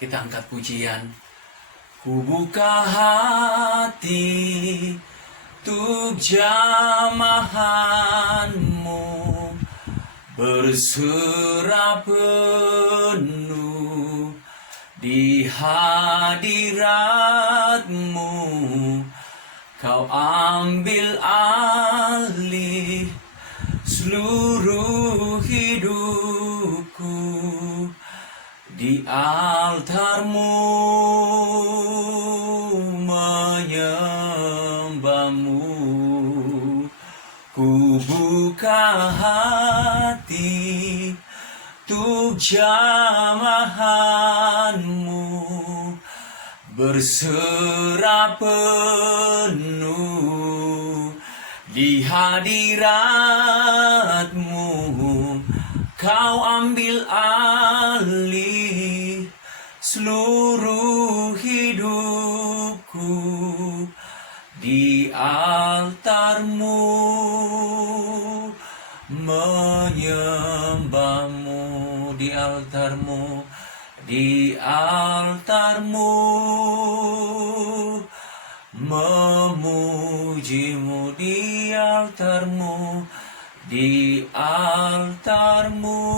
Kita angkat pujian. Ku buka hati untuk jamahanmu, berserah penuh di hadiratmu. Kau ambil alih seluruh hidupku di altarmu, menyembahmu. Ku buka hati untuk jamahanmu, berserah penuh di hadiratmu. Kau ambil alih seluruh hidupku di altarmu, menyembahmu di altarmu, di altarmu, memujimu di altarmu, di altarmu.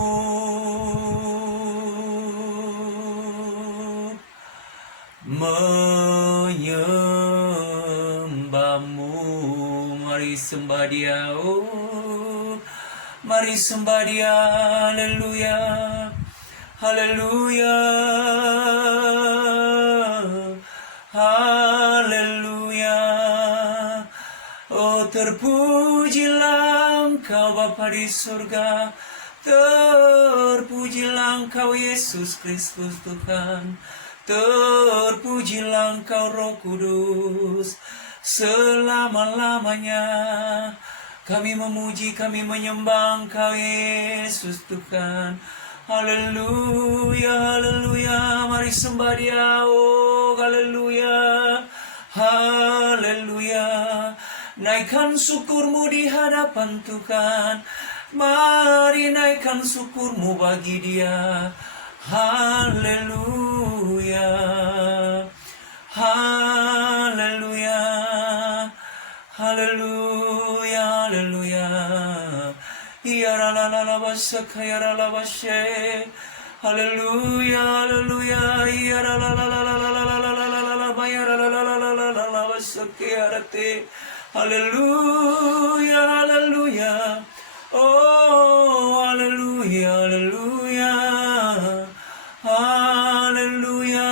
Menyembahmu. Mari sembah Dia, oh, mari sembah Dia. Haleluya, haleluya, haleluya. Oh, terpujilah Engkau Bapa di surga, terpujilah Engkau Yesus Kristus Tuhan, terpujilah Engkau Roh Kudus selama-lamanya. Kami memuji, kami menyembah Engkau Yesus Tuhan. Haleluya, haleluya. Mari sembah Dia, oh haleluya, haleluya. Naikkan syukurmu di hadapan Tuhan. Mari naikkan syukurmu bagi Dia. Haleluya, haleluya, haleluya, haleluya. Ya la la la la basaka ya la la bashe. Haleluya, haleluya. Ya la la la la la la la la la la la la ya la la la la la la la la basaka ya rate. Haleluya, haleluya. Oh, haleluya, haleluya. Haleluya,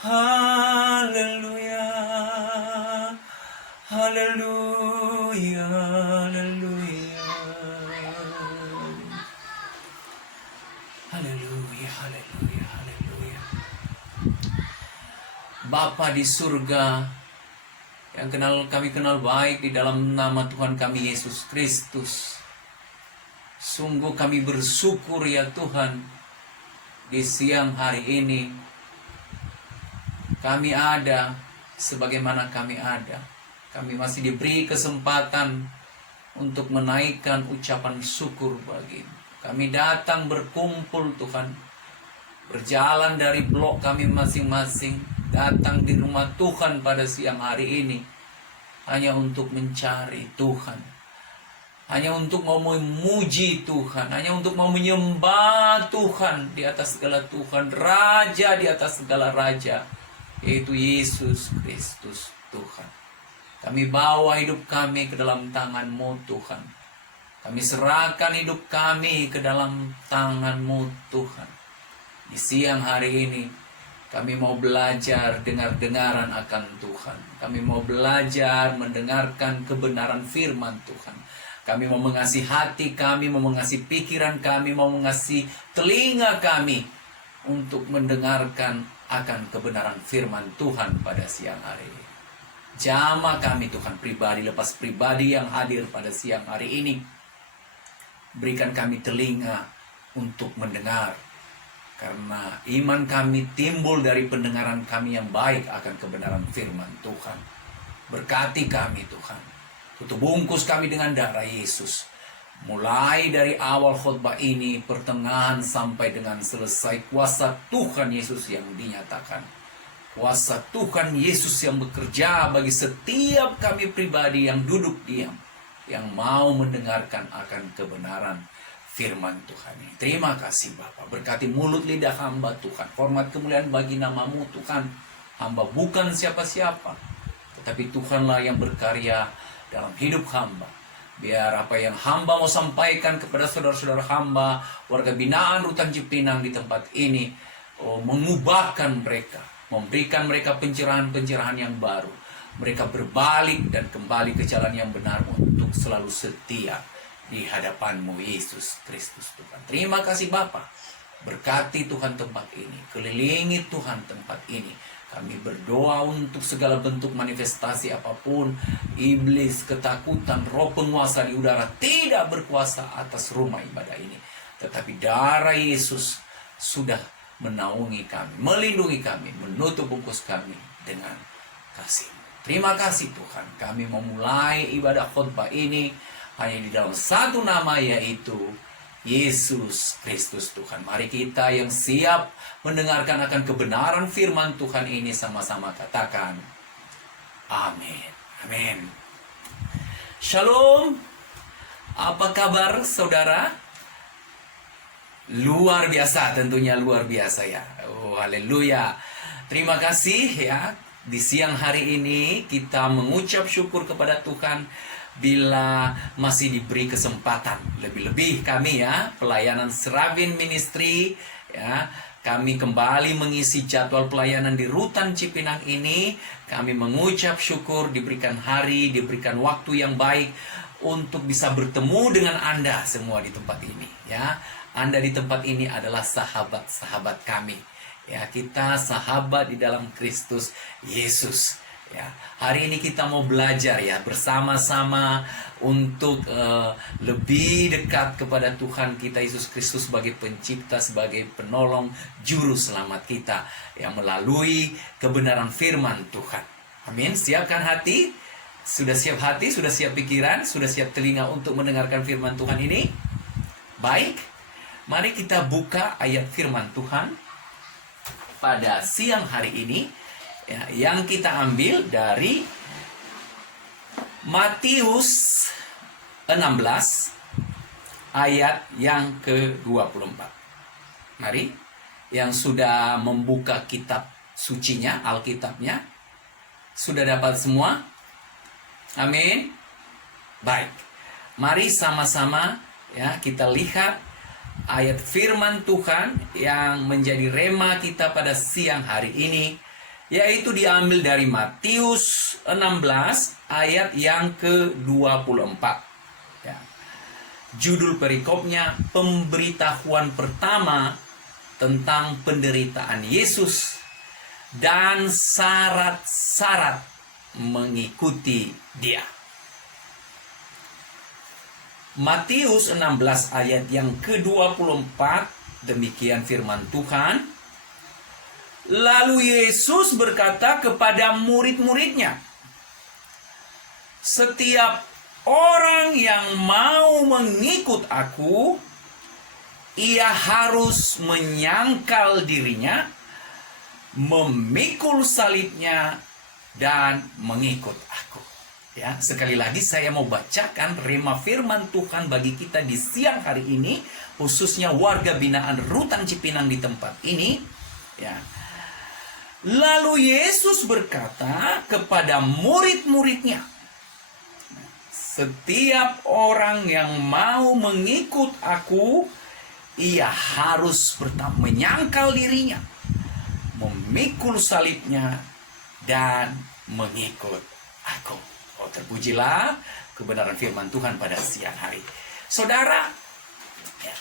haleluya, haleluya, haleluya, haleluya, haleluya, haleluya. Bapa di surga, yang kami kenal baik di dalam nama Tuhan kami Yesus Kristus. Sungguh kami bersyukur ya Tuhan, di siang hari ini kami ada sebagaimana kami ada. Kami masih diberi kesempatan untuk menaikkan ucapan syukur bagi-Mu. Kami datang berkumpul Tuhan, berjalan dari blok kami masing-masing, datang di rumah Tuhan pada siang hari ini hanya untuk mencari Tuhan, hanya untuk mau memuji Tuhan, hanya untuk mau menyembah Tuhan di atas segala Tuhan, Raja di atas segala Raja, yaitu Yesus Kristus Tuhan. Kami bawa hidup kami ke dalam tangan-Mu Tuhan. Kami serahkan hidup kami ke dalam tangan-Mu Tuhan. Di siang hari ini kami mau belajar dengar-dengaran akan Tuhan. Kami mau belajar mendengarkan kebenaran firman Tuhan. Kami mau mengasihi hati kami, mau mengasihi pikiran kami, mau mengasihi telinga kami untuk mendengarkan akan kebenaran firman Tuhan pada siang hari ini. Jamah kami Tuhan, pribadi lepas pribadi yang hadir pada siang hari ini. Berikan kami telinga untuk mendengar. Karena iman kami timbul dari pendengaran kami yang baik akan kebenaran firman Tuhan. Berkati kami Tuhan. Tutup bungkus kami dengan darah Yesus. Mulai dari awal khotbah ini, pertengahan sampai dengan selesai, kuasa Tuhan Yesus yang dinyatakan. Kuasa Tuhan Yesus yang bekerja bagi setiap kami pribadi yang duduk diam, yang mau mendengarkan akan kebenaran firman Tuhan ini. Terima kasih Bapa. Berkati mulut lidah hamba Tuhan. Hormat kemuliaan bagi nama-Mu Tuhan. Hamba bukan siapa-siapa, tetapi Tuhanlah yang berkarya dalam hidup hamba. Biar apa yang hamba mau sampaikan kepada saudara-saudara hamba, warga binaan Rutan Cipinang di tempat ini, mengubahkan mereka, memberikan mereka pencerahan-pencerahan yang baru. Mereka berbalik dan kembali ke jalan yang benar untuk selalu setia di hadapan-Mu Yesus Kristus Tuhan. Terima kasih Bapa. Berkati Tuhan tempat ini, kelilingi Tuhan tempat ini. Kami berdoa untuk segala bentuk manifestasi apapun, iblis, ketakutan, roh penguasa di udara tidak berkuasa atas rumah ibadah ini. Tetapi darah Yesus sudah menaungi kami, melindungi kami, menutup bungkus kami dengan kasih. Terima kasih Tuhan, kami memulai ibadah khotbah ini hanya di dalam satu nama, yaitu Yesus Kristus Tuhan. Mari kita yang siap mendengarkan akan kebenaran firman Tuhan ini sama-sama katakan amin. Amin. Shalom. Apa kabar saudara? Luar biasa, tentunya luar biasa ya. Oh, haleluya. Terima kasih ya. Di siang hari ini kita mengucap syukur kepada Tuhan bila masih diberi kesempatan. Lebih-lebih kami ya, pelayanan Serafin Ministry ya, kami kembali mengisi jadwal pelayanan di Rutan Cipinang ini. Kami mengucap syukur diberikan hari, diberikan waktu yang baik untuk bisa bertemu dengan Anda semua di tempat ini ya. Anda di tempat ini adalah sahabat-sahabat kami ya. Kita sahabat di dalam Kristus Yesus. Ya, hari ini kita mau belajar ya bersama-sama untuk lebih dekat kepada Tuhan kita Yesus Kristus sebagai pencipta, sebagai penolong, juru selamat kita yang melalui kebenaran firman Tuhan. Amin. Siapkan hati, sudah siap hati, sudah siap pikiran, sudah siap telinga untuk mendengarkan firman Tuhan ini? Baik, mari kita buka ayat firman Tuhan pada siang hari ini. Ya, yang kita ambil dari Matius 16 ayat yang ke-24. Mari, yang sudah membuka kitab sucinya, Alkitabnya, sudah dapat semua? Amin. Baik. Mari sama-sama ya kita lihat ayat firman Tuhan yang menjadi rema kita pada siang hari ini, yaitu diambil dari Matius 16 ayat yang ke-24. Ya. Judul perikopnya pemberitahuan pertama tentang penderitaan Yesus dan syarat-syarat mengikuti Dia. Matius 16 ayat yang ke-24, demikian firman Tuhan. Lalu Yesus berkata kepada murid-muridnya, setiap orang yang mau mengikut aku, ia harus menyangkal dirinya, memikul salibnya, dan mengikut aku. Ya, sekali lagi saya mau bacakan rema firman Tuhan bagi kita di siang hari ini, khususnya warga binaan Rutan Cipinang di tempat ini. Ya. Lalu Yesus berkata kepada murid-muridnya, setiap orang yang mau mengikut aku, ia harus pertama menyangkal dirinya, memikul salibnya, dan mengikut aku. Oh, terpujilah kebenaran firman Tuhan pada siang hari. Saudara, ya,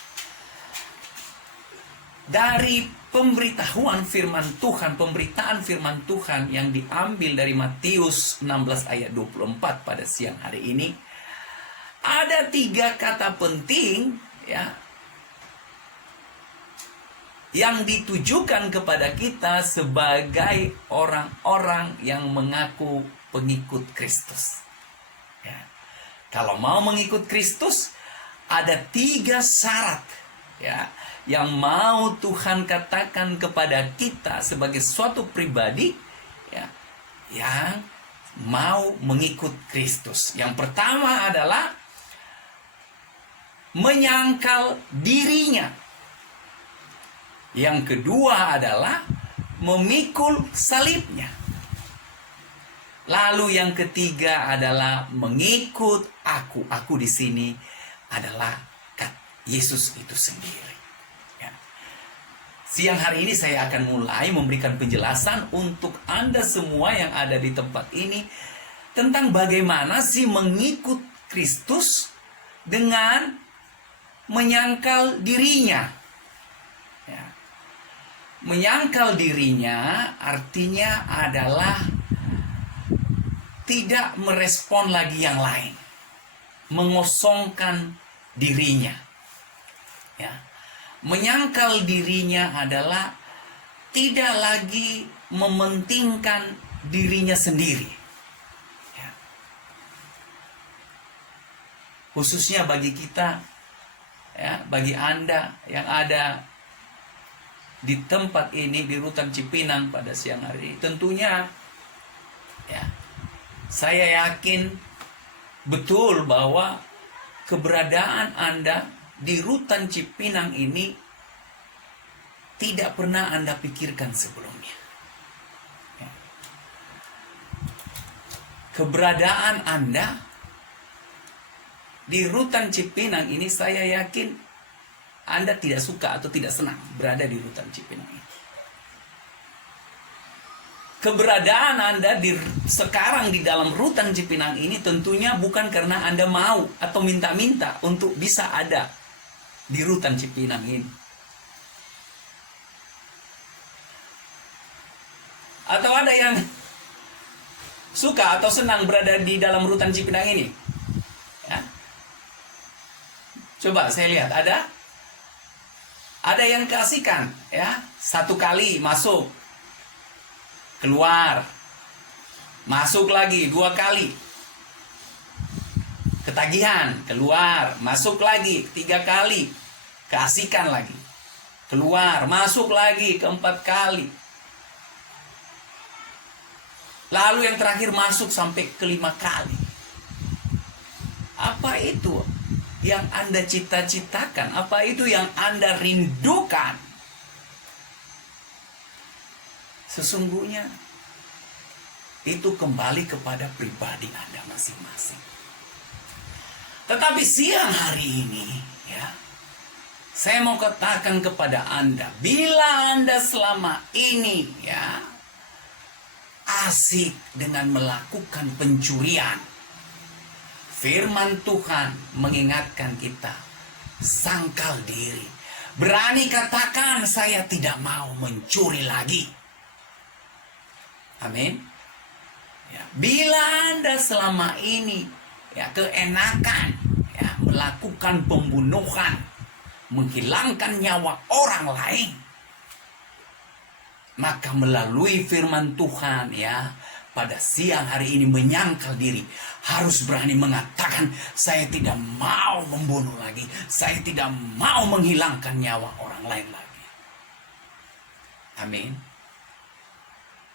dari pemberitahuan firman Tuhan, pemberitaan firman Tuhan yang diambil dari Matius 16 ayat 24 pada siang hari ini, ada 3 kata penting ya yang ditujukan kepada kita sebagai orang-orang yang mengaku pengikut Kristus. Ya. Kalau mau mengikut Kristus, ada 3 syarat ya yang mau Tuhan katakan kepada kita sebagai suatu pribadi ya yang mau mengikut Kristus. Yang pertama adalah menyangkal dirinya. Yang kedua adalah memikul salibnya. Lalu yang ketiga adalah mengikut aku. Aku di sini adalah Yesus itu sendiri. Ya. Siang hari ini saya akan mulai memberikan penjelasan untuk Anda semua yang ada di tempat ini tentang bagaimana sih mengikut Kristus dengan menyangkal dirinya. Ya. Menyangkal dirinya artinya adalah tidak merespon lagi yang lain, mengosongkan dirinya. Ya. Menyangkal dirinya adalah tidak lagi mementingkan dirinya sendiri. Ya. Khususnya bagi kita, ya, bagi Anda yang ada di tempat ini di Rutan Cipinang pada siang hari ini, tentunya ya, saya yakin betul bahwa keberadaan Anda di Rutan Cipinang ini tidak pernah Anda pikirkan sebelumnya. Ya. Keberadaan Anda di Rutan Cipinang ini, saya yakin Anda tidak suka atau tidak senang berada di Rutan Cipinang ini. Keberadaan Anda sekarang di dalam Rutan Cipinang ini tentunya bukan karena Anda mau atau minta-minta untuk bisa ada di Rutan Cipinang ini. Atau ada yang suka atau senang berada di dalam Rutan Cipinang ini? Ya. Coba saya lihat, ada yang keasikan, ya, 1 kali masuk, keluar, masuk lagi 2 kali, ketagihan, keluar, masuk lagi 3 kali, keasikan lagi, keluar, masuk lagi ke-4 kali, lalu yang terakhir masuk sampai ke-5 kali. Apa itu yang Anda cita-citakan? Apa itu yang Anda rindukan? Sesungguhnya itu kembali kepada pribadi Anda masing-masing. Tetapi siang hari ini, ya, saya mau katakan kepada Anda, bila Anda selama ini, ya, asik dengan melakukan pencurian, firman Tuhan mengingatkan kita, sangkal diri. Berani katakan, saya tidak mau mencuri lagi. Amin. Ya, bila Anda selama ini, ya, keenakan, ya, melakukan pembunuhan, menghilangkan nyawa orang lain, maka melalui firman Tuhan, ya, pada siang hari ini menyangkal diri, harus berani mengatakan, saya tidak mau membunuh lagi, saya tidak mau menghilangkan nyawa orang lain lagi. Amin.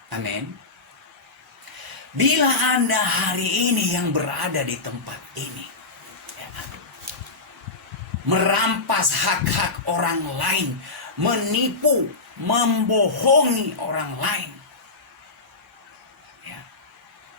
Amin. Bila Anda hari ini yang berada di tempat ini, ya, merampas hak-hak orang lain, menipu, membohongi orang lain, ya,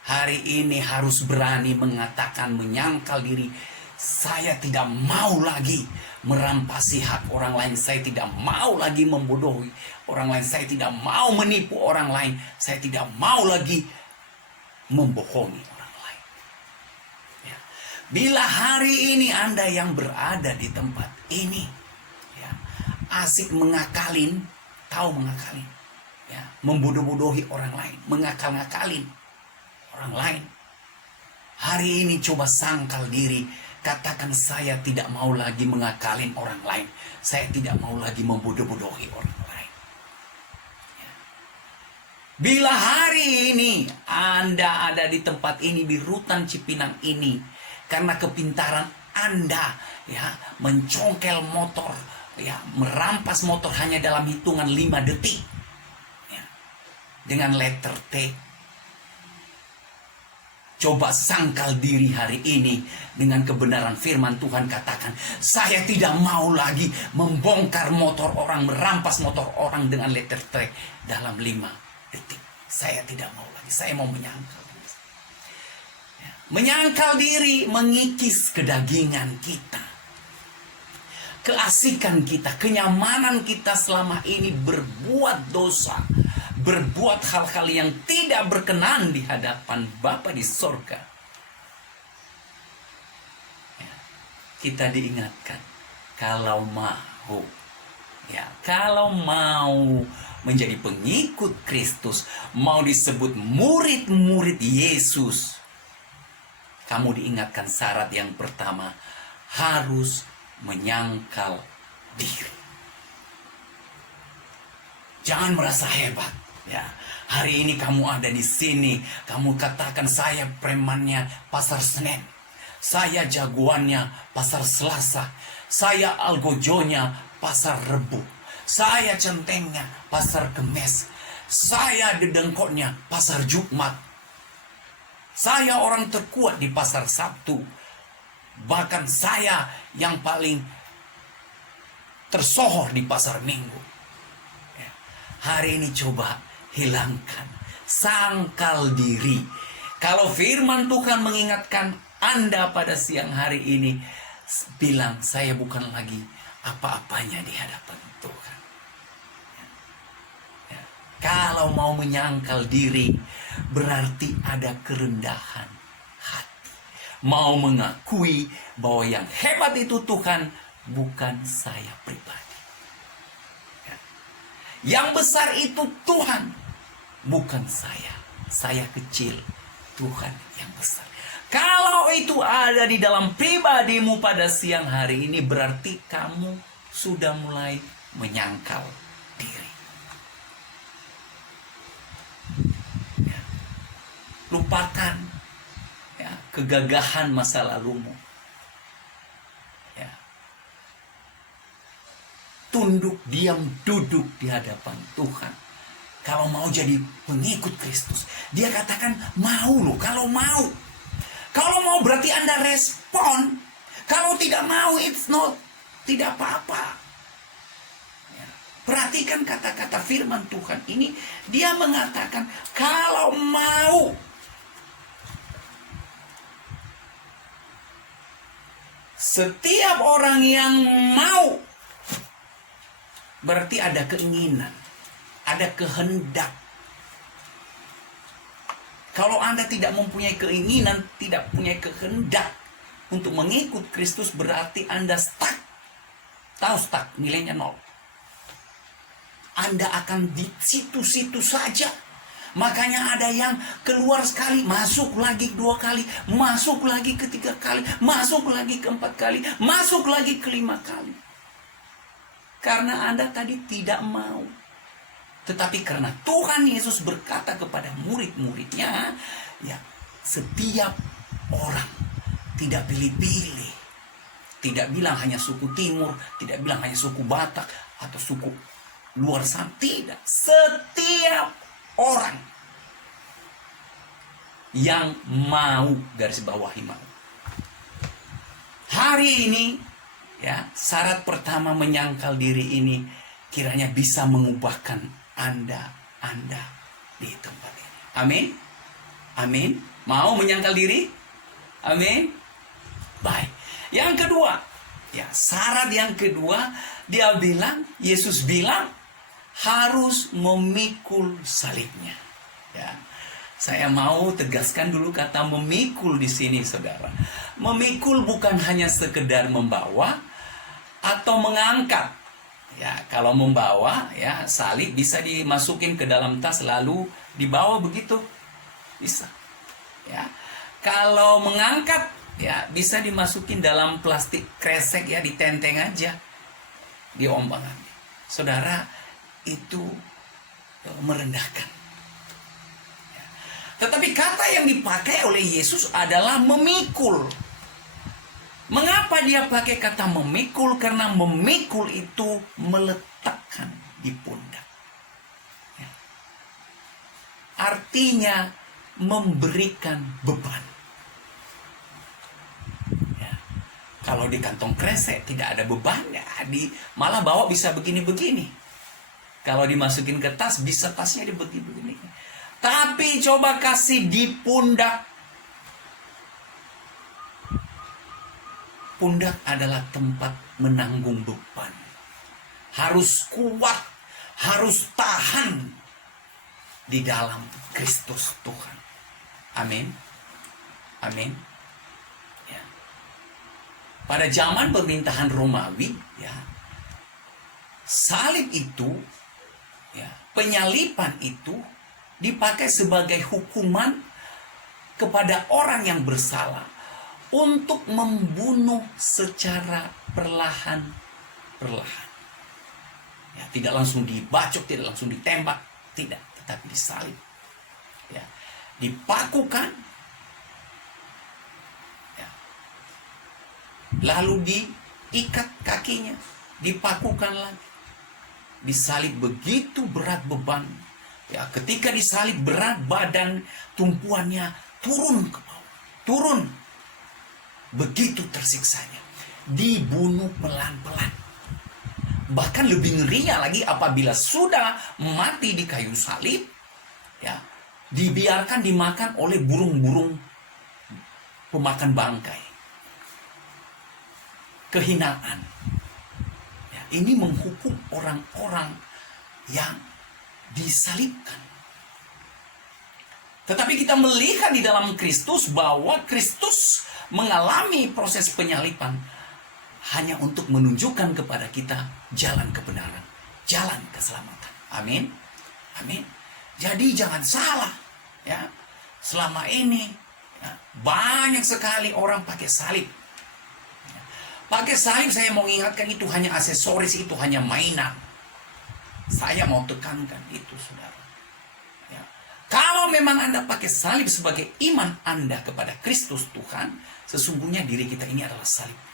hari ini harus berani mengatakan, menyangkal diri, saya tidak mau lagi merampasi hak orang lain, saya tidak mau lagi membodohi orang lain, saya tidak mau menipu orang lain, saya tidak mau lagi membohongi orang lain. Ya. Bila hari ini Anda yang berada di tempat ini, ya, asik mengakalin, tahu mengakalin, ya, membodoh-bodohi orang lain, ngakal-ngakalin orang lain, hari ini coba sangkal diri, katakan, saya tidak mau lagi mengakalin orang lain, saya tidak mau lagi membodoh-bodohi orang lain. Ya. Bila hari ini Anda ada di tempat ini, di Rutan Cipinang ini, karena kepintaran Anda ya mencongkel motor, ya merampas motor hanya dalam hitungan 5 detik ya, dengan letter T. Coba sangkal diri hari ini dengan kebenaran firman Tuhan. Katakan, saya tidak mau lagi membongkar motor orang, merampas motor orang dengan letter T dalam 5 detik. Saya tidak mau lagi, saya mau menyangkal. Menyangkal diri, mengikis kedagingan kita, keasikan kita, kenyamanan kita selama ini berbuat dosa, berbuat hal-hal yang tidak berkenan di hadapan Bapa di sorga. Ya, kita diingatkan, kalau mau menjadi pengikut Kristus, mau disebut murid-murid Yesus, kamu diingatkan syarat yang pertama, harus menyangkal diri. Jangan merasa hebat. Ya, hari ini kamu ada di sini, kamu katakan, saya premannya Pasar Senen, saya jagoannya Pasar Selasa, saya algojonya Pasar Rebu, saya centengnya Pasar Kemes, saya dedengkotnya Pasar Jumat. Saya orang terkuat di Pasar Sabtu. Bahkan saya yang paling tersohor di Pasar Minggu. Ya. Hari ini coba hilangkan, sangkal diri. Kalau firman Tuhan mengingatkan Anda pada siang hari ini, bilang, saya bukan lagi apa-apanya di hadapan Tuhan. Ya. Kalau mau menyangkal diri, berarti ada kerendahan hati. Mau mengakui bahwa yang hebat itu Tuhan, bukan saya pribadi. Ya. Yang besar itu Tuhan, bukan saya. Saya kecil, Tuhan yang besar. Kalau itu ada di dalam pribadimu pada siang hari ini, berarti kamu sudah mulai menyangkal diri. Lupakan ya, kegagahan masa lalumu. Ya. Tunduk, diam, duduk di hadapan Tuhan. Kalau mau jadi pengikut Kristus, dia katakan mau loh. Kalau mau berarti Anda respon. Kalau tidak mau, it's not, tidak apa-apa. Ya. Perhatikan kata-kata firman Tuhan ini. Dia mengatakan kalau mau. Setiap orang yang mau, berarti ada keinginan, ada kehendak. Kalau Anda tidak mempunyai keinginan, tidak punya kehendak untuk mengikut Kristus, berarti Anda stuck. Tahu stuck, nilainya 0. Anda akan di situ-situ saja. Makanya ada yang keluar sekali, masuk lagi 2 kali, masuk lagi ke 3 kali, masuk lagi ke 4 kali, masuk lagi ke 5 kali. Karena Anda tadi tidak mau. Tetapi karena Tuhan Yesus berkata kepada murid-muridnya, ya, setiap orang, tidak pilih-pilih. Tidak bilang hanya suku Timur, tidak bilang hanya suku Batak atau suku luar sana, tidak. Setiap orang yang mau, garis bawahi mau. Hari ini ya, syarat pertama menyangkal diri ini kiranya bisa mengubahkan Anda di tempat ini. Amin. Amin. Mau menyangkal diri? Amin. Baik. Yang kedua, ya, syarat yang kedua, Yesus bilang harus memikul salibnya. Ya. Saya mau tegaskan dulu kata memikul di sini, saudara. Memikul bukan hanya sekedar membawa atau mengangkat. Ya, kalau membawa, ya, salib bisa dimasukin ke dalam tas lalu dibawa begitu, bisa. Ya. Kalau mengangkat, ya, bisa dimasukin dalam plastik kresek, ya, ditenteng aja, diombang. Saudara, itu merendahkan. Tetapi kata yang dipakai oleh Yesus adalah memikul. Mengapa dia pakai kata memikul? Karena memikul itu meletakkan di pundak. Ya. Artinya memberikan beban. Ya. Kalau di kantong kresek tidak ada beban, ya, malah bawa bisa begini-begini. Kalau dimasukin ke tas, bisa tasnya begini-begini. Tapi coba kasih di pundak. Pundak adalah tempat menanggung beban. Harus kuat, harus tahan di dalam Kristus Tuhan. Amin. Amin. Ya. Pada zaman pemerintahan Romawi, ya, salib itu, ya, penyalipan itu dipakai sebagai hukuman kepada orang yang bersalah untuk membunuh secara perlahan-perlahan. Ya, tidak langsung dibacok, tidak langsung ditembak, tidak, tetapi disalib. Ya, dipakukan, ya, lalu diikat kakinya, dipakukan lagi, disalib. Begitu berat beban. Ya, ketika disalib berat badan, tumpuannya turun ke bawah, turun. Begitu tersiksanya, dibunuh pelan-pelan. Bahkan lebih ngerinya lagi apabila sudah mati di kayu salib, ya, dibiarkan dimakan oleh burung-burung pemakan bangkai. Kehinaan. Ya, ini menghukum orang-orang yang disalibkan. Tetapi kita melihat di dalam Kristus bahwa Kristus mengalami proses penyalipan hanya untuk menunjukkan kepada kita jalan kebenaran, jalan keselamatan. Amin. Amin. Jadi jangan salah, ya. Selama ini, ya, banyak sekali orang pakai salib. Ya. Pakai salib, saya mau ingatkan, itu hanya aksesoris, itu hanya mainan. Saya mau tekankan itu, saudara. Ya. Kalau memang Anda pakai salib sebagai iman Anda kepada Kristus Tuhan, sesungguhnya diri kita ini adalah salibnya.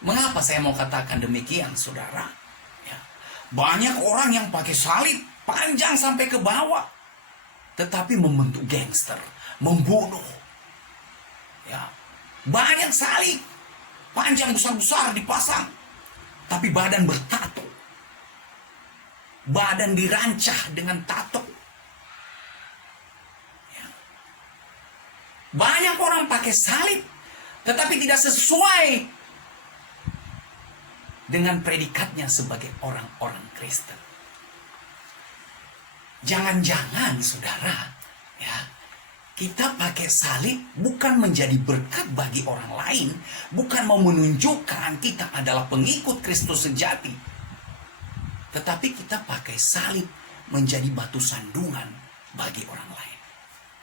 Mengapa saya mau katakan demikian, saudara? Ya. Banyak orang yang pakai salib panjang sampai ke bawah, tetapi membentuk gangster, membunuh. Ya. Banyak salib panjang besar-besar dipasang, tapi badan bertato. Badan dirancah dengan tato. Ya. Banyak orang pakai salib, tetapi tidak sesuai dengan predikatnya sebagai orang-orang Kristen. Jangan-jangan, saudara, ya, kita pakai salib bukan menjadi berkat bagi orang lain, bukan mau menunjukkan kita adalah pengikut Kristus sejati, tetapi kita pakai salib menjadi batu sandungan bagi orang lain.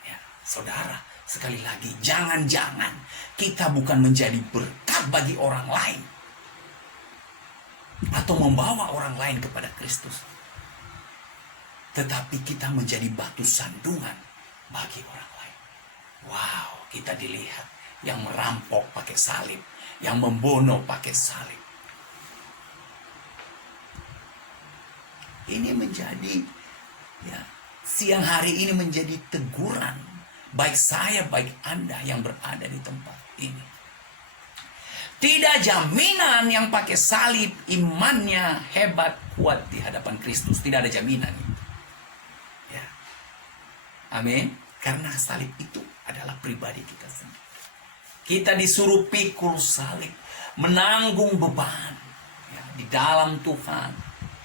Ya, saudara, sekali lagi, jangan-jangan kita bukan menjadi berkat bagi orang lain atau membawa orang lain kepada Kristus, tetapi kita menjadi batu sandungan bagi orang lain. Wow, kita dilihat yang merampok pakai salib, yang membunuh pakai salib. Ini menjadi, ya, siang hari ini menjadi teguran baik saya, baik Anda yang berada di tempat ini. Tidak jaminan yang pakai salib imannya hebat, kuat di hadapan Kristus. Tidak ada jaminan itu. Ya. Amin. Karena salib itu adalah pribadi kita sendiri. Kita disuruh pikul salib, menanggung beban, ya, di dalam Tuhan.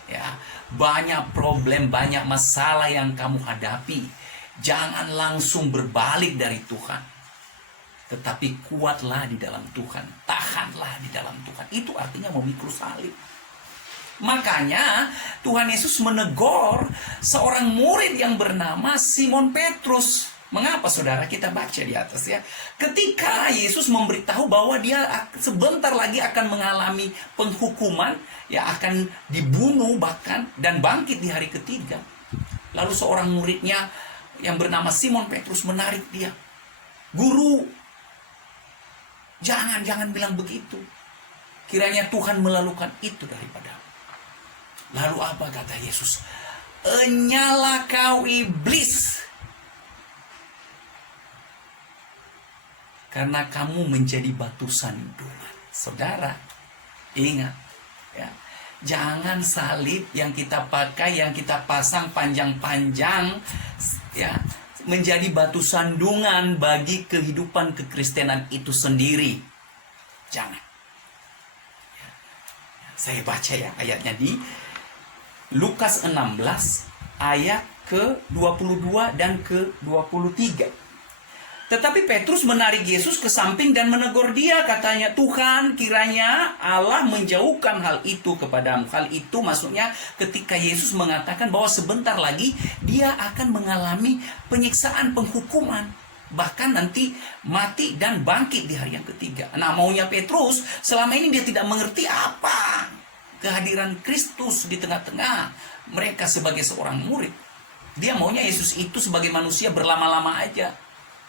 Ya, banyak problem, banyak masalah yang kamu hadapi. Jangan langsung berbalik dari Tuhan. Tetapi kuatlah di dalam Tuhan, tahanlah di dalam Tuhan. Itu artinya memikul salib. Makanya Tuhan Yesus menegur seorang murid yang bernama Simon Petrus. Mengapa, saudara? Kita baca di atas, ya. Ketika Yesus memberitahu bahwa dia sebentar lagi akan mengalami penghukuman, ya, akan dibunuh bahkan dan bangkit di hari ketiga. Lalu seorang muridnya yang bernama Simon Petrus menarik dia. Guru, jangan bilang begitu. Kiranya Tuhan melakukan itu daripadamu. Lalu apa kata Yesus? Enyala kau iblis, karena kamu menjadi batu sandungan. Saudara, ingat ya, jangan salib yang kita pakai, yang kita pasang panjang-panjang ya, menjadi batu sandungan bagi kehidupan kekristenan itu sendiri. Jangan. Saya baca ya ayatnya di Lukas 16 ayat ke-22 dan ke-23. Tetapi Petrus menarik Yesus ke samping dan menegur dia, katanya, Tuhan, kiranya Allah menjauhkan hal itu kepadamu. Hal itu maksudnya ketika Yesus mengatakan bahwa sebentar lagi dia akan mengalami penyiksaan, penghukuman. Bahkan nanti mati dan bangkit di hari yang ketiga. Nah, maunya Petrus, selama ini dia tidak mengerti apa kehadiran Kristus di tengah-tengah mereka sebagai seorang murid. Dia maunya Yesus itu sebagai manusia berlama-lama aja.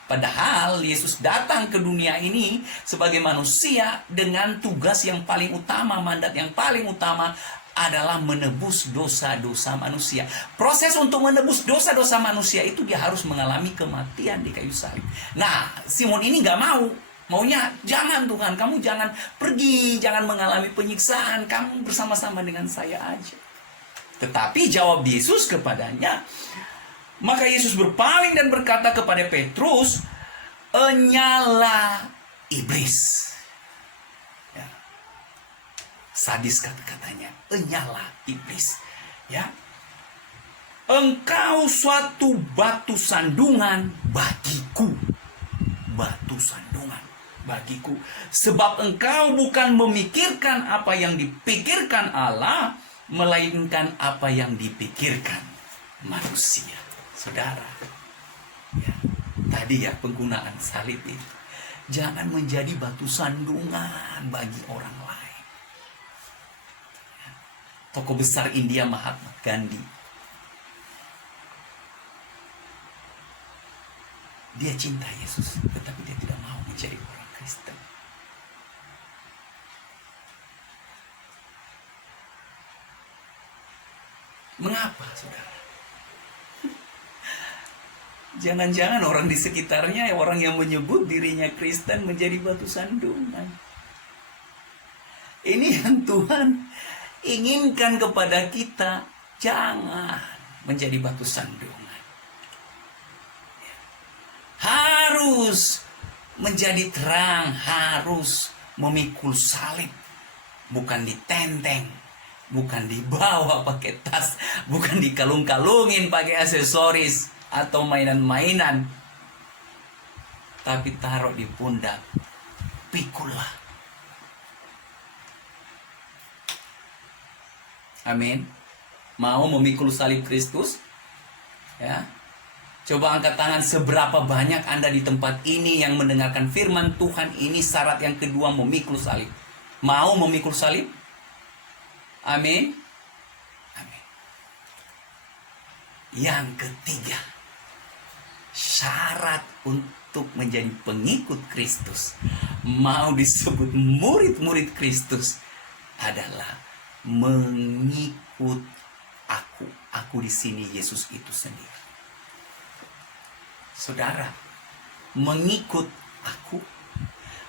Padahal Yesus datang ke dunia ini sebagai manusia dengan tugas yang paling utama, mandat yang paling utama adalah menebus dosa-dosa manusia. Proses untuk menebus dosa-dosa manusia itu dia harus mengalami kematian di kayu salib. Nah, Simon ini gak mau. Maunya, jangan Tuhan, kamu jangan pergi, jangan mengalami penyiksaan, kamu bersama-sama dengan saya aja. Tetapi jawab Yesus kepadanya, maka Yesus berpaling dan berkata kepada Petrus, enyala iblis. Ya. Sadis kata-katanya, enyala iblis. Ya. Engkau suatu batu sandungan bagiku. Batu sandungan bagiku. Sebab engkau bukan memikirkan apa yang dipikirkan Allah, melainkan apa yang dipikirkan manusia. Saudara, ya, tadi ya penggunaan salib itu. Jangan menjadi batu sandungan bagi orang lain. Ya. Tokoh besar India Mahatma Gandhi, dia cinta Yesus, tetapi dia tidak mau menjadi orang Kristen. Mengapa, saudara? Jangan-jangan orang di sekitarnya, orang yang menyebut dirinya Kristen menjadi batu sandungan. Ini yang Tuhan inginkan kepada kita. Jangan menjadi batu sandungan. Harus menjadi terang, harus memikul salib. Bukan ditenteng, bukan dibawa pakai tas, bukan dikalung-kalungin pakai aksesoris atau mainan-mainan, tapi taruh di pundak, pikullah. Amin. Mau memikul salib Kristus? Ya. Coba angkat tangan, seberapa banyak Anda di tempat ini yang mendengarkan firman Tuhan ini, syarat yang kedua memikul salib. Mau memikul salib? Amin. Amin. Yang ketiga, syarat untuk menjadi pengikut Kristus, mau disebut murid-murid Kristus, adalah mengikut aku. Aku di sini Yesus itu sendiri. Saudara, mengikut aku.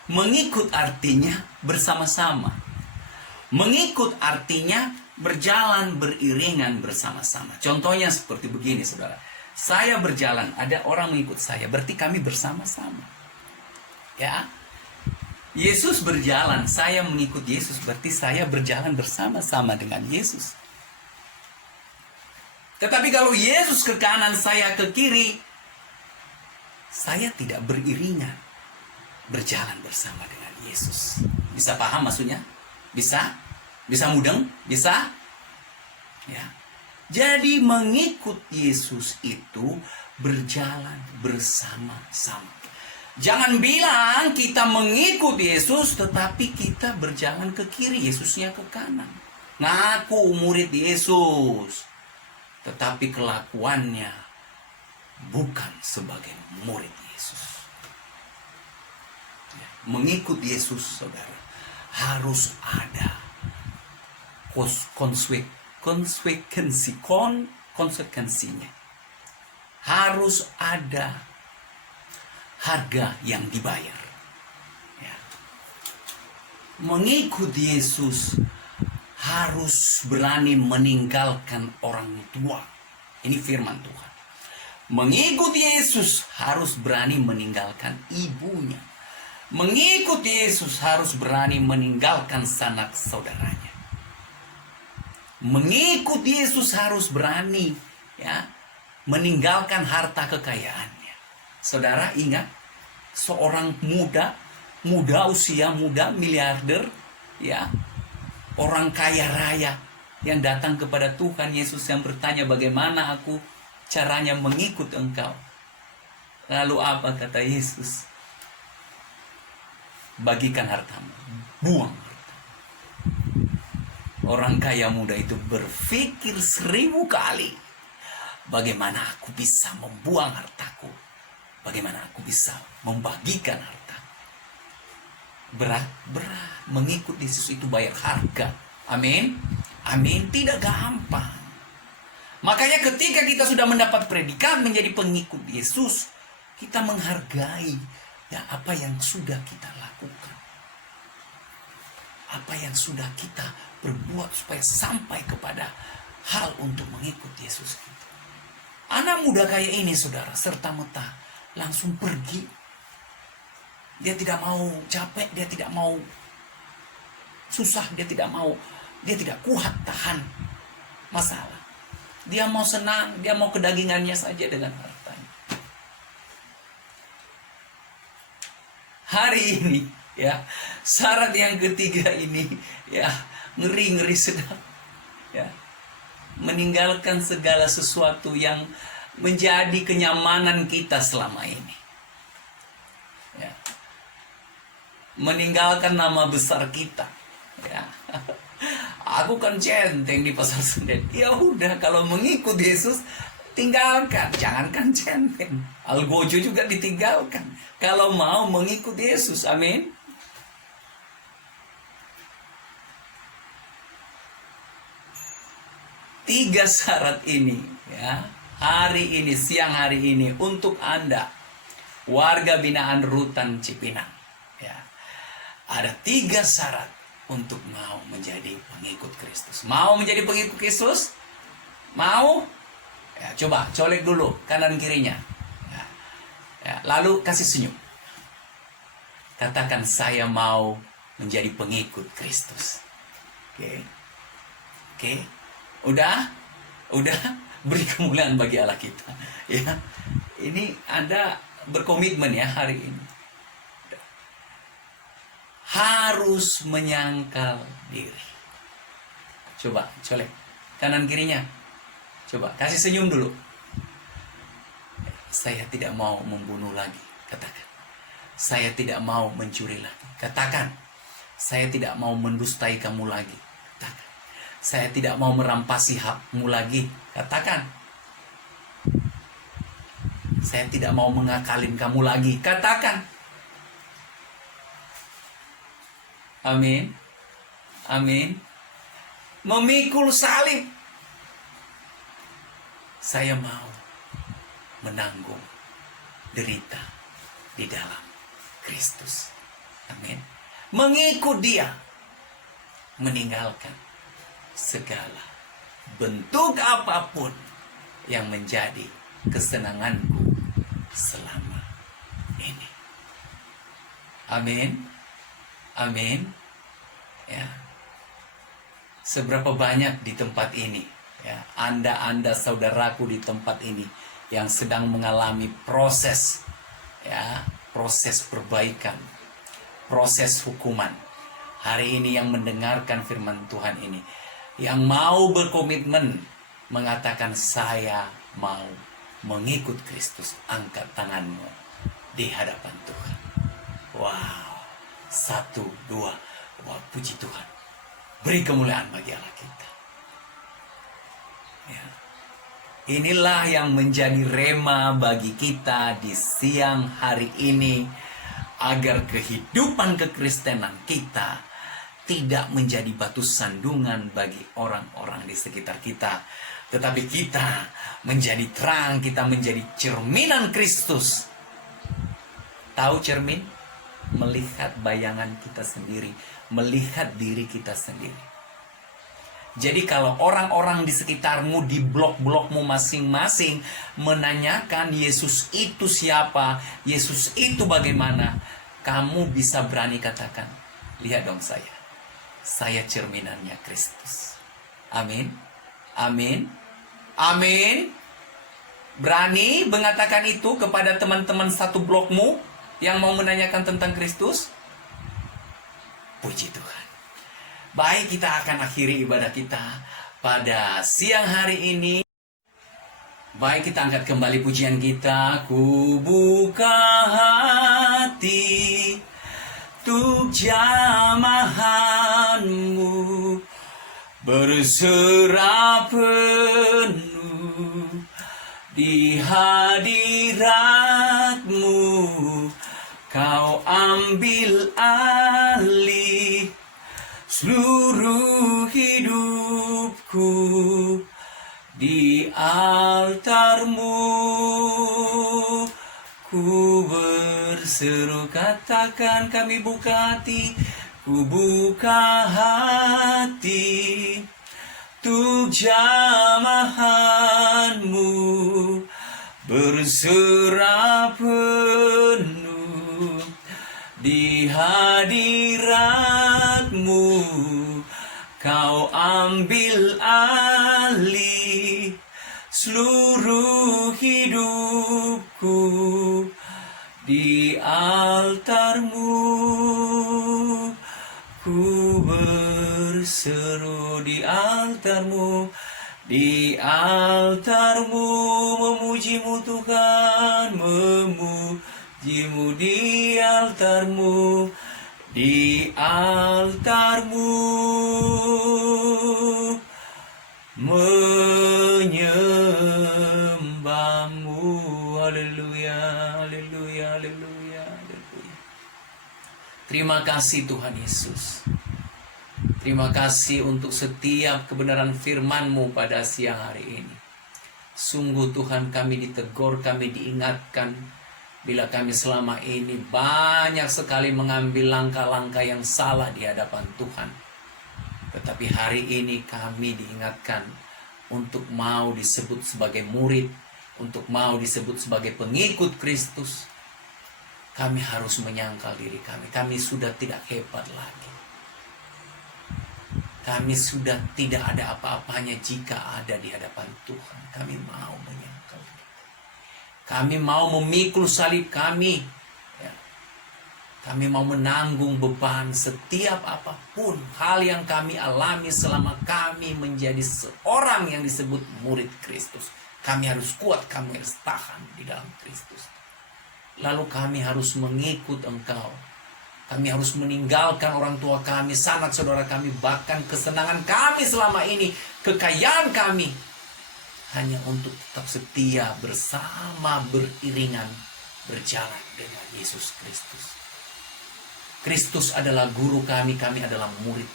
Mengikut artinya bersama-sama. Mengikut artinya berjalan beriringan bersama-sama. Contohnya seperti begini, saudara. Saya berjalan, ada orang mengikut saya, berarti kami bersama-sama. Ya. Yesus berjalan, saya mengikut Yesus, berarti saya berjalan bersama-sama dengan Yesus. Tetapi kalau Yesus ke kanan, saya ke kiri, saya tidak beriringan berjalan bersama dengan Yesus. Bisa paham maksudnya? Bisa? Bisa mudeng? Bisa? Ya. Jadi mengikut Yesus itu berjalan bersama-sama. Jangan bilang kita mengikut Yesus tetapi kita berjalan ke kiri, Yesusnya ke kanan. Ngaku murid Yesus, tetapi kelakuannya bukan sebagai murid Yesus. mengikut Yesus, saudara, harus ada konsekuensinya. Harus ada harga yang dibayar. Ya. Mengikut Yesus harus berani meninggalkan orang tua. Ini firman Tuhan. Mengikut Yesus harus berani meninggalkan ibunya. Mengikut Yesus harus berani meninggalkan sanak saudaranya. Mengikut Yesus harus berani meninggalkan harta kekayaannya. Saudara ingat, seorang muda usia muda, miliarder, orang kaya raya yang datang kepada Tuhan Yesus, yang bertanya, bagaimana aku caranya mengikut engkau? Lalu apa kata Yesus? Bagikan hartamu, buang hartamu. Orang kaya muda itu berpikir 1000 kali, bagaimana aku bisa membuang hartaku? Bagaimana aku bisa membagikan harta? Berat. Mengikut Yesus itu bayar harga. Amin. Amin. Tidak gampang. Makanya ketika kita sudah mendapat predikat menjadi pengikut Yesus, kita menghargai apa yang sudah kita lakukan. Apa yang sudah kita berbuat supaya sampai kepada hal untuk mengikut Yesus kita. Anak muda kayak ini, saudara, serta-merta langsung pergi. Dia tidak mau capek, dia tidak mau susah, dia tidak kuat tahan masalah. Dia mau senang, dia mau kedagingannya saja dengan hartanya. Hari ini, syarat yang ketiga ini, ngeri sedap. Meninggalkan segala sesuatu yang menjadi kenyamanan kita selama ini. Meninggalkan nama besar kita. Aku kan centeng di pasar Senen. Ya udah, kalau mengikut Yesus tinggalkan, jangankan centeng. Algojo juga ditinggalkan. Kalau mau mengikut Yesus, amin. Tiga syarat ini, hari ini, siang hari ini, untuk Anda, warga binaan Rutan Cipinang. Ada 3 syarat untuk mau menjadi pengikut Kristus. Mau menjadi pengikut Kristus? Mau? Coba colek dulu kanan kirinya. Lalu kasih senyum. Katakan, saya mau menjadi pengikut Kristus. Oke. Udah beri kemuliaan bagi Allah kita. Ini Anda berkomitmen hari ini. Harus menyangkal diri. Coba colek kanan kirinya. Coba kasih senyum dulu. Saya tidak mau membunuh lagi. Katakan. Saya tidak mau mencuri lagi. Katakan. Saya tidak mau mendustai kamu lagi. Katakan. Saya tidak mau merampasi hakmu lagi. Katakan. Saya tidak mau mengakalin kamu lagi. Katakan. Amin. Amin. Memikul salib. Saya mau menanggung derita di dalam Kristus. Amin. Mengikut Dia. Meninggalkan segala bentuk apapun yang menjadi kesenanganku selama ini. Amin. Amin. Seberapa banyak di tempat ini, Anda saudaraku di tempat ini yang sedang mengalami proses, proses perbaikan, proses hukuman. Hari ini yang mendengarkan firman Tuhan ini, yang mau berkomitmen mengatakan, saya mau mengikut Kristus, angkat tanganmu di hadapan Tuhan. Wow. 1, 2, wah, puji Tuhan. Beri kemuliaan bagi Allah kita. Inilah yang menjadi rema bagi kita di siang hari ini. agar kehidupan kekristenan kita tidak menjadi batu sandungan bagi orang-orang di sekitar kita, tetapi kita menjadi terang, kita menjadi cerminan Kristus. Tahu cermin? Melihat bayangan kita sendiri, melihat diri kita sendiri. Jadi kalau orang-orang di sekitarmu, di blok-blokmu masing-masing menanyakan Yesus itu siapa, Yesus itu bagaimana, kamu bisa berani katakan, lihat dong saya cerminannya Kristus. Amin, amin, amin. Berani mengatakan itu kepada teman-teman satu blokmu yang mau menanyakan tentang Kristus? Puji Tuhan. Baik, kita akan akhiri ibadah kita pada siang hari ini. Baik, kita angkat kembali pujian kita. Ku buka hati untuk jamahanmu, berserah penuh di hadiratmu. Kau ambil alih seluruh hidupku di altarmu. Ku berseru, katakan kami buka hati. Ku buka hati untuk jamahanmu, berserah penuh di hadiratmu. Kau ambil alih seluruh hidupku di altarmu. Ku berseru di altarmu, di altarmu, memujimu Tuhan, memujimu di altarmu, di altarmu, menyembahmu. Haleluya, haleluya, haleluya, haleluya. Terima kasih Tuhan Yesus. Terima kasih untuk setiap kebenaran firman-Mu pada siang hari ini. Sungguh Tuhan, kami ditegur, kami diingatkan bila kami selama ini banyak sekali mengambil langkah-langkah yang salah di hadapan Tuhan. Tetapi hari ini kami diingatkan untuk mau disebut sebagai murid, untuk mau disebut sebagai pengikut Kristus. Kami harus menyangkal diri kami. Kami sudah tidak hebat lagi. Kami sudah tidak ada apa-apanya jika ada di hadapan Tuhan. Kami mau menyangkal diri. Kami mau memikul salib kami. Ya. Kami mau menanggung beban setiap apapun hal yang kami alami selama kami menjadi seorang yang disebut murid Kristus. Kami harus kuat, kami harus tahan di dalam Kristus. Lalu kami harus mengikut Engkau. Kami harus meninggalkan orang tua kami, sanak saudara kami, bahkan kesenangan kami selama ini, kekayaan kami, hanya untuk tetap setia bersama, beriringan, berjalan dengan Yesus Kristus. Kristus adalah guru kami, kami adalah murid.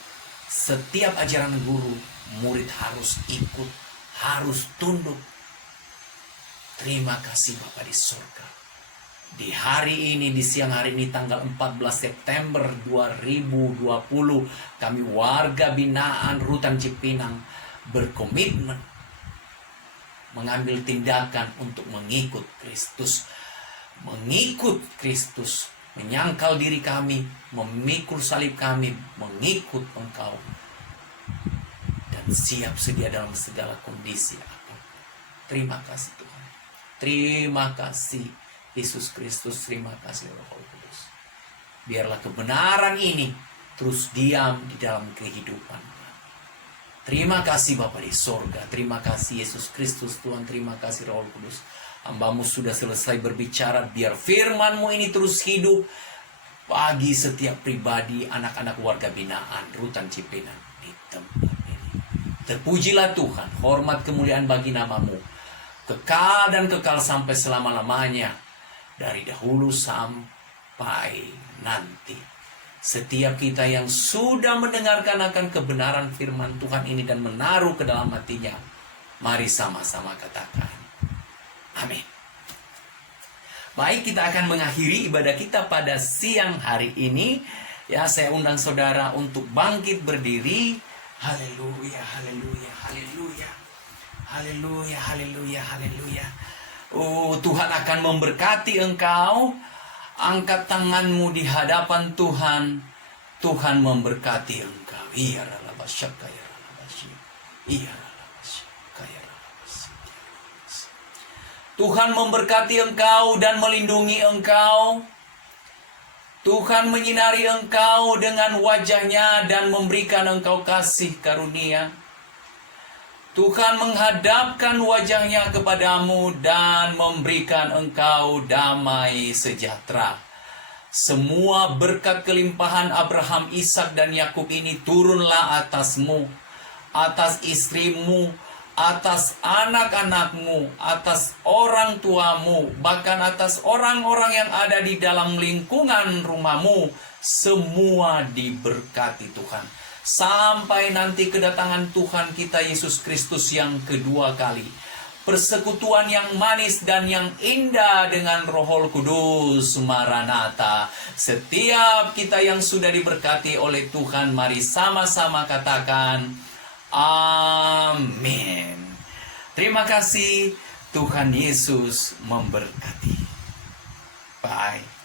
Setiap ajaran guru, murid harus ikut, harus tunduk. Terima kasih Bapa di surga. Di hari ini, di siang hari ini, tanggal 14 September 2020, kami warga binaan Rutan Cipinang berkomitmen mengambil tindakan untuk mengikut Kristus. Mengikut Kristus, menyangkal diri kami, memikul salib kami, mengikut Engkau. Dan siap sedia dalam segala kondisi. Terima kasih Tuhan. Terima kasih Yesus Kristus, terima kasih Roh Kudus. Biarlah kebenaran ini terus diam di dalam kehidupan kami. Terima kasih Bapa di sorga. Terima kasih Yesus Kristus Tuhan. Terima kasih Roh Kudus. Hamba-Mu sudah selesai berbicara. Biar firman-Mu ini terus hidup bagi setiap pribadi, anak-anak warga binaan Rutan Cipinang di tempat ini. Terpujilah Tuhan. Hormat kemuliaan bagi nama-Mu, kekal dan kekal sampai selama-lamanya. Dari dahulu sampai sampai nanti. Setiap kita yang sudah mendengarkan akan kebenaran firman Tuhan ini dan menaruh ke dalam hatinya, mari sama-sama katakan amin. Baik, kita akan mengakhiri ibadah kita pada siang hari ini. Ya, saya undang saudara untuk bangkit berdiri. Haleluya, haleluya, haleluya. Haleluya, haleluya, haleluya. Oh, Tuhan akan memberkati engkau. Angkat tanganmu di hadapan Tuhan. Tuhan memberkati engkau. Iya, ralabasyaka, ya ralabasyaka. Iya, ralabasyaka, ya ralabasyaka. Tuhan memberkati engkau dan melindungi engkau. Tuhan menyinari engkau dengan wajahnya dan memberikan engkau kasih karunia. Tuhan menghadapkan wajahnya kepadamu dan memberikan engkau damai sejahtera. Semua berkat kelimpahan Abraham, Ishak dan Yakub ini turunlah atasmu, atas istrimu, atas anak-anakmu, atas orang tuamu, bahkan atas orang-orang yang ada di dalam lingkungan rumahmu. Semua diberkati Tuhan. Sampai nanti kedatangan Tuhan kita Yesus Kristus yang kedua kali. Persekutuan yang manis dan yang indah dengan Roh Kudus. Maranatha. Setiap kita yang sudah diberkati oleh Tuhan, mari sama-sama katakan amin. Terima kasih. Tuhan Yesus memberkati. Bye.